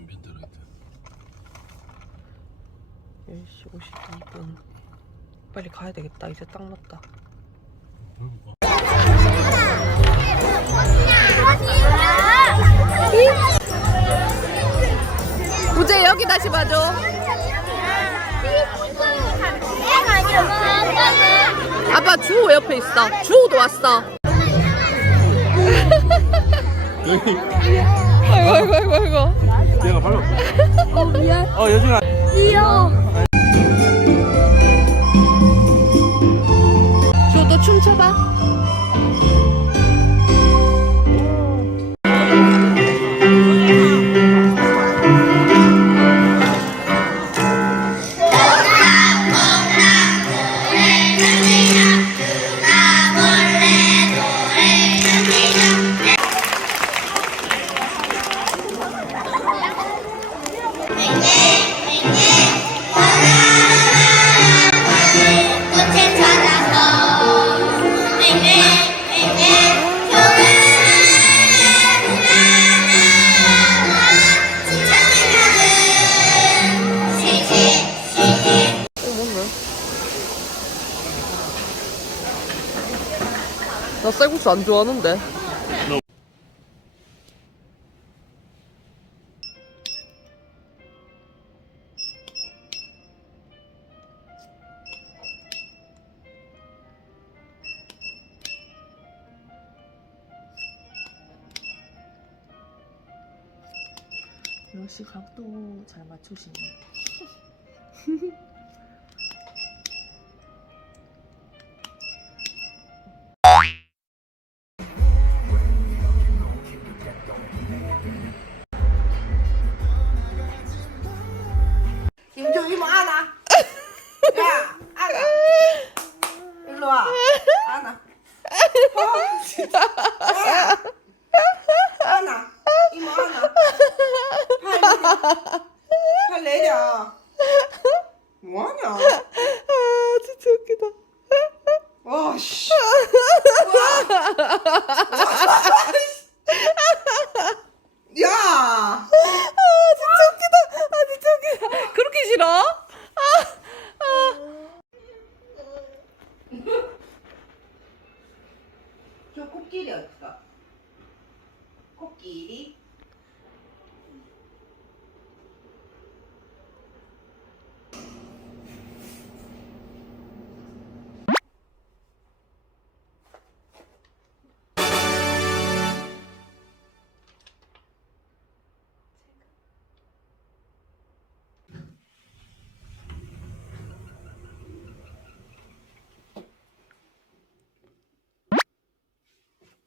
인벤트 라이트 10시 52분. 빨리 가야 되겠다. 이제 딱 맞다. 우재 여기 다시 봐줘. 아빠 주호 옆에 있어. 주호도 왔어. 아이고 아이고 아이고. 얘가 발로. 어 미안. 어 여준아. 주호도 춤춰봐. 나 쌀국수 안 좋아하는데. 역시 각도 잘 맞추시네. 저 코끼리 어딨어? 코끼리?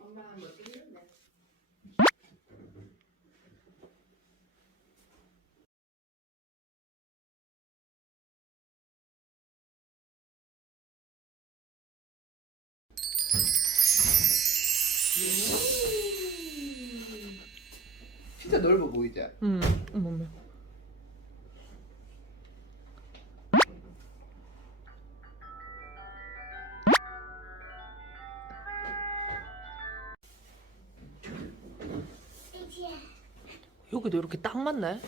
엄마가 뭐 찍는데? 진짜 넓어 보이지? 음, 어머머. 여기도 이렇게 딱 맞네. 와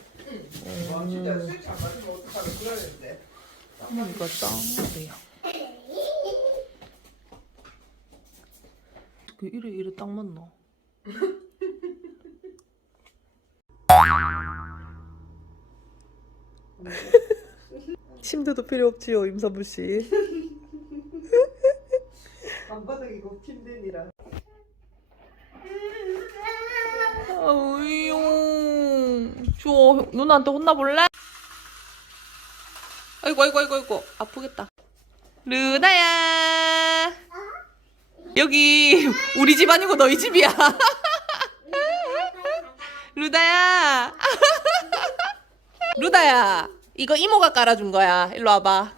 진짜 스위치 안 맞으면 어떡하나 그래야 되는데 이거 딱 맞아요. 그 이래 이래 딱 맞나? 침대도 필요 없지요 임산부 씨. 방바닥이고 침대니라 줘 누나한테 혼나볼래? 아이고 아이고 아이고 아이고 아프겠다. 루나야. 여기 우리 집 아니고 너희 집이야. 루다야. 루다야. 이거 이모가 깔아준 거야. 일로 와봐.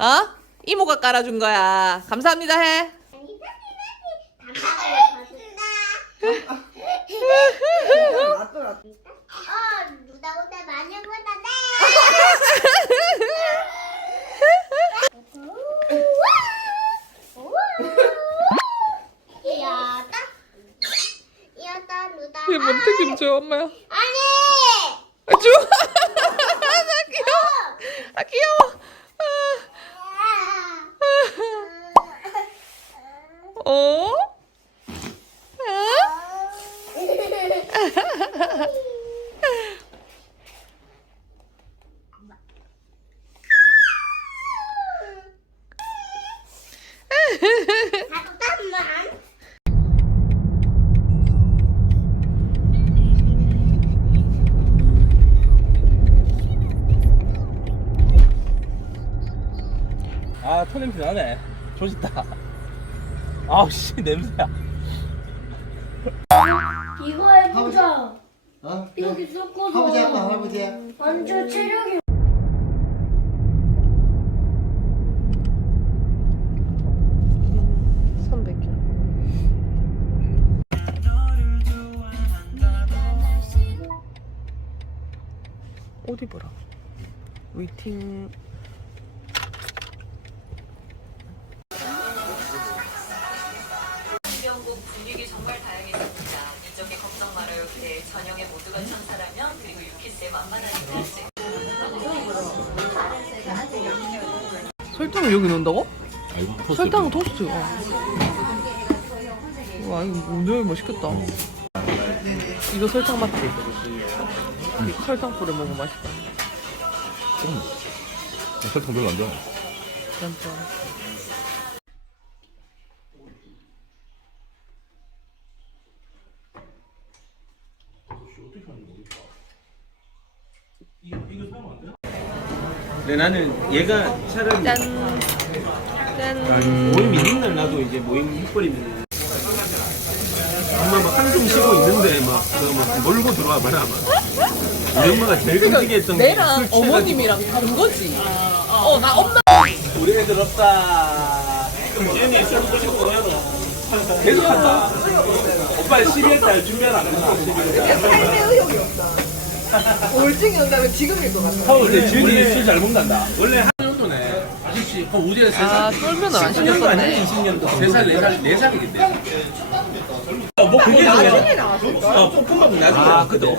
어? 이모가 깔아준 거야. 감사합니다 해. 어, 누나 오늘 많이 보다네. 이건 튀김죠 엄마야? 아니! 아 주. 아 귀여워. 아 귀여워. 아. 아. 어? 나네. 조짓다. 아우, 씨, 냄새야. 이거 해보자. 어? 여기 섞어서. 할아버지 할까 할아버지 완전 체력이. 어디 보라. 웨이팅. 설탕을 여기 넣는다고? 아, 이거 토스트. 설탕은 토스트. 어. 와 이거 오늘 맛있겠다. 이거 설탕 맞지? 이 설탕 뿌려 먹으면 맛있다. 설탕 별로 안 좋아. 진짜. 근데 나는 얘가 차라리 짠. 짠. 모임 있는 날 나도 이제 모임 해버리면 엄마 막 한숨 쉬고 있는데 막그막 몰고 들어와 봐라 막. 우리 엄마가 제일 끔찍했던 게 내랑 술 취해가지고. 어머님이랑 다른 거지. 어 나 엄마. 우리 애들 없다. 얘네 술 싶고 해도 계속 한다 오빠 12월 달 준비하라. 안 했어 올증이 온다면 지금일 것 같아. 서울 지은이 술 잘 먹는다. 원래 아저씨 그 우리의 아 쫄면을 안 10년도 시켰었네. 아니야 20년도. 3살 4살 4살이기 때문에 어, 뭐 그게 나중에 어, 볶음밥은 나중에 아 그도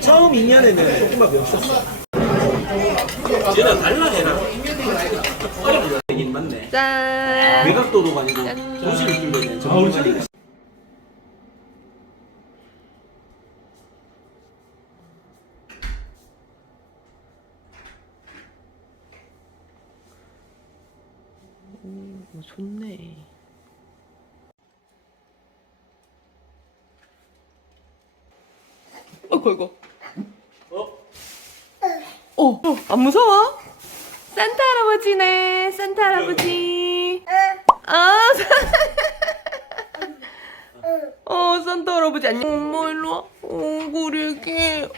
처음 2년에는 볶음밥이 없었어. 얘가 달라 얘랑. 맞네 짠. 외곽도도가 아니고 도시를 준비해 전문가니까 오 좋네. 어이구 이거. 어? 어, 안 무서워? 산타 할아버지네, 산타 할아버지. 아, 산- 어, 산타 할아버지 안녕. 엄마 일로 와. 어, 그러게.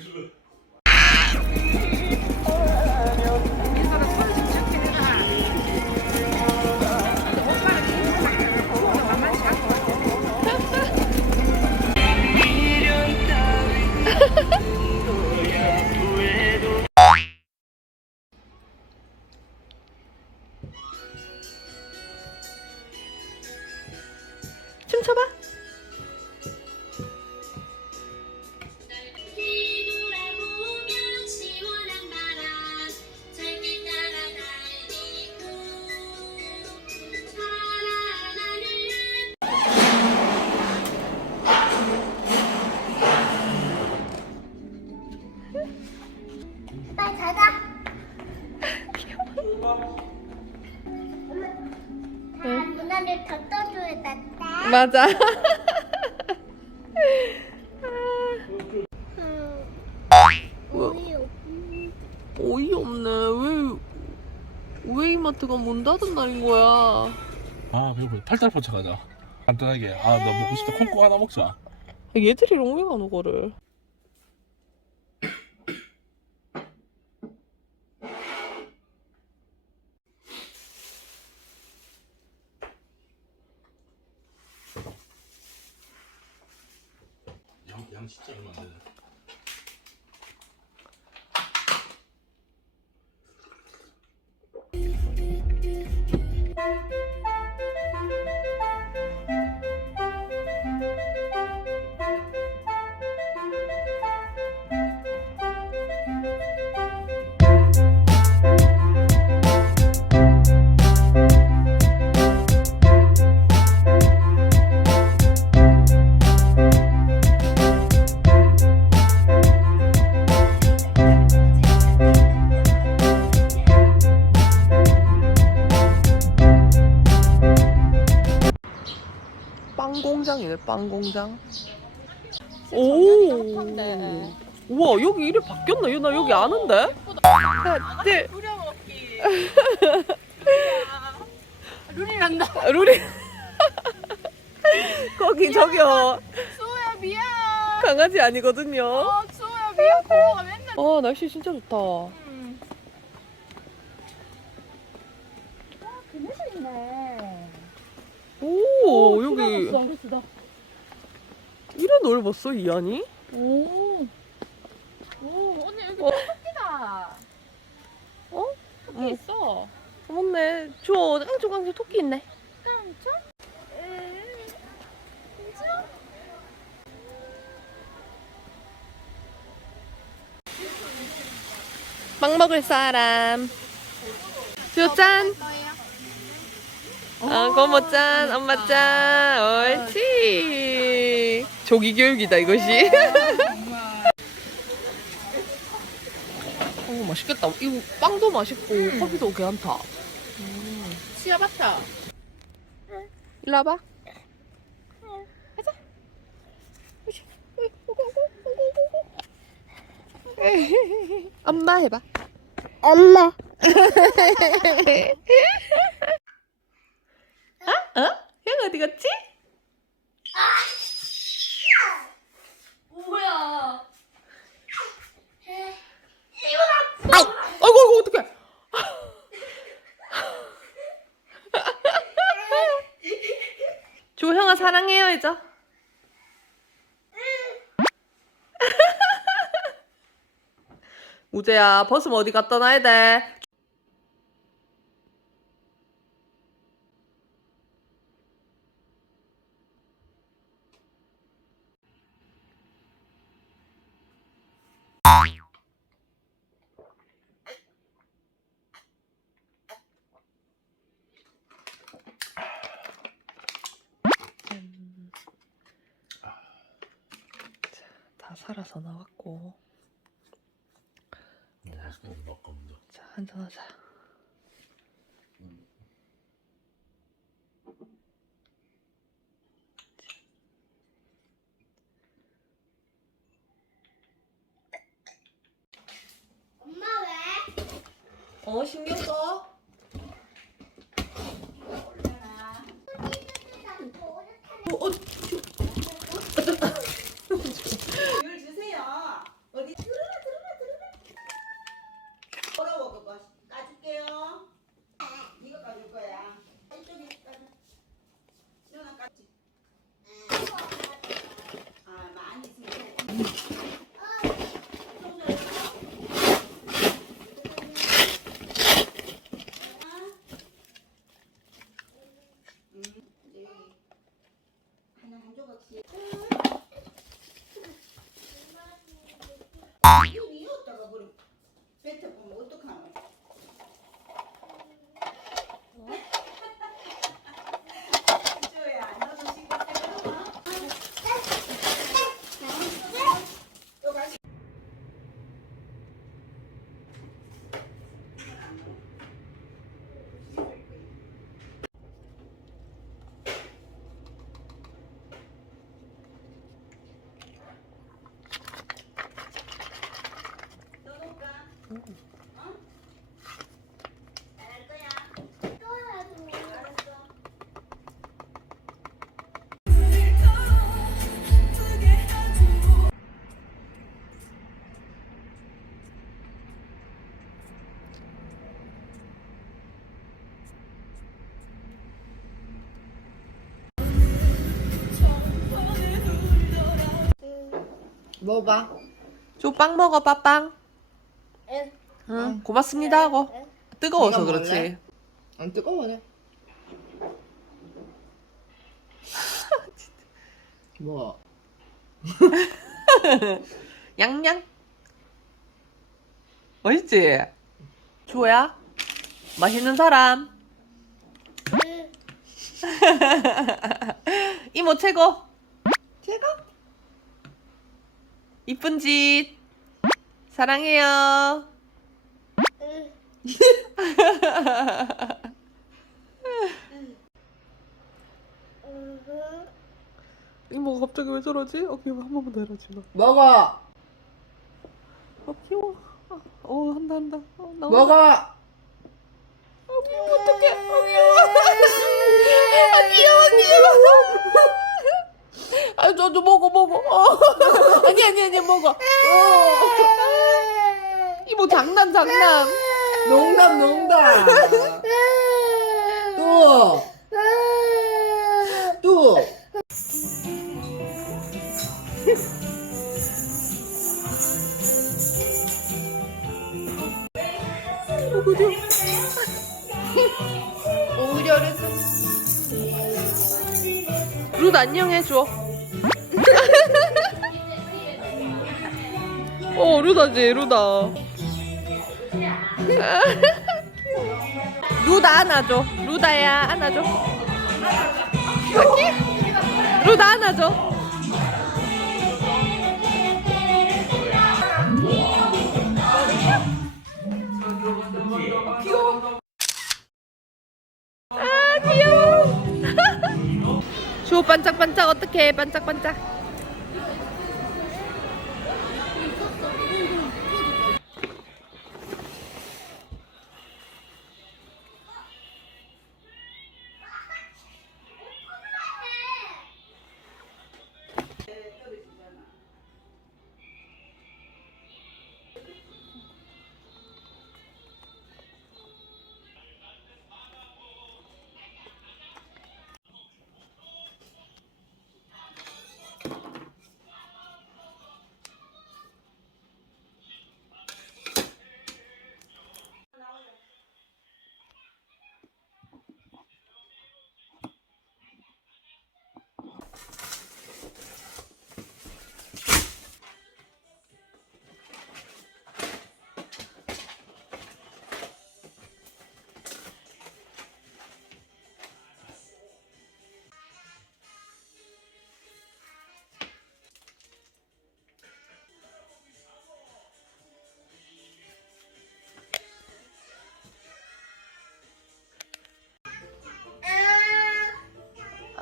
춤 맞아. 어이없네. 왜, 왜 이마트가 문 닫은 날인 거야? 아, 배고파. 팔달포차 가자. 간단하게. 아, 나 먹고 싶다. 콩국 하나 먹자. 얘들이랑 왜 가노, 거를? 빵 공장. 오. 우와 여기 이름 바뀌었나? 얘나 여기 아는데? 하나, 둘. 룰이 난다. 루리. 거기 저기요. 수호야 미안. 강아지 아니거든요. 어 수호야 미안. 고모가 맨날. 아 날씨 진짜 좋다. 그네들이네. 오 여기 그렇다. 이래 넓었어 이 안이? 오. 오 언니 여기 어. 토끼다. 어? 토끼 있어. 맞네. 저 깡총 깡총 토끼 있네. 진짜? 빵 먹을 사람. 저 짠. 아, 고모 짠, 엄마 짠, 옳지. 조기 교육이다 이것이. 어 맛있겠다. 이거 빵도 맛있고 커피도 괜찮다. 치아바타. 일로 와봐. 엄마 해봐. 엄마. 어? 형 어디 갔지? 뭐야? 아이고 아이고 어떡해. 조형아 사랑 해줘. 우재야 벗으면 어디 갖다 놔야 돼? 살아서 나왔고. 자 한잔하자 엄마 왜? 어 신경 써? 어, 어, 물 주세요. 어디 들어라 들어라 들어라. 어려워 그거 까줄게요. 이거 까줄 거야. 이쪽에 까줘. 누나 까지. 아 많이 있으면. 하나 한 조각씩. 이 위에다가 그럼 뱉어보면 어떡하노? 줘야 너도 시골 또 가시. 너도 가. 어? 잘할 거야. 알았어. 먹어봐. 저 빵 먹어봐 빵 응. 응 고맙습니다 하고 뜨거워서 그렇지 먹을래? 안 뜨거워래. 뭐? 양양 맛있지? 주호야 맛있는 사람 이모 최고? 이쁜 짓 사랑해요 이모가 갑자기 왜 저러지? 어 귀여워 한 번만 더 해라 지금. 먹어. 어 귀여워. 아, 어 한다 한다. 어, 나온다. 먹어. 어 귀여워 어떡해. 어 귀여워. 아 귀여워 귀여워. 아 저도 먹어 먹어. 어. 아니 아니 아니 먹어. 어. 이모 장난 장난. 농담 농담. 또. 또. 오히려를 룻 안녕해줘 어 루다지 루다. 루다 안아줘 루다야 안아줘 여기 루다 안아줘 아 귀여워. 줘 반짝반짝 어떡해 반짝반짝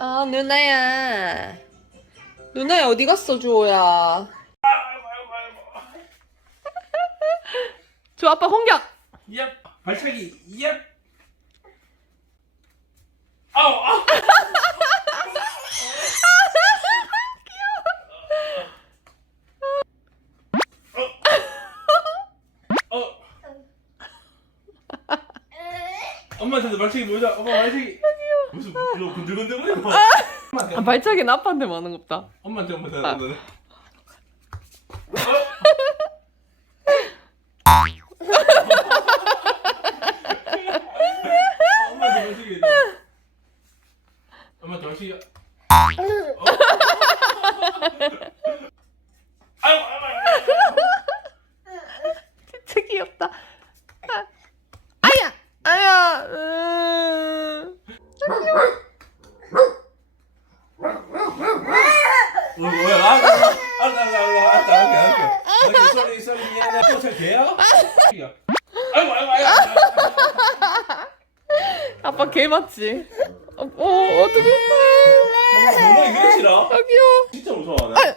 아 누나야 누나야 어디 갔어 주호야 주 아빠 공격 얍 발차기 얍 아우 아우 어. 어. 엄마한테 발차기 보여줘. 엄마 발차기. 무슨 이거. 엄마한테 아, 발차기는 아빠한테 많은 겁다 엄마한테 엄마한테 아. 엄마한테. 엄마한테 발차기. 해줘. 엄마한테 발차기. 어? 아유 아유 아유. 진짜 귀엽다 아, 아야 아야 으... 어, 뭐야? 아, 알았다, 알았다, 알았다, 알았다, 알았다, 알았다. 오케이, 쏘리, 돼요? 아이고, 아이고, 아이고. 아빠 개 맞지? 어, 어 뭔가 뭔가 이거 싫어? 아 귀여워 진짜 무서워하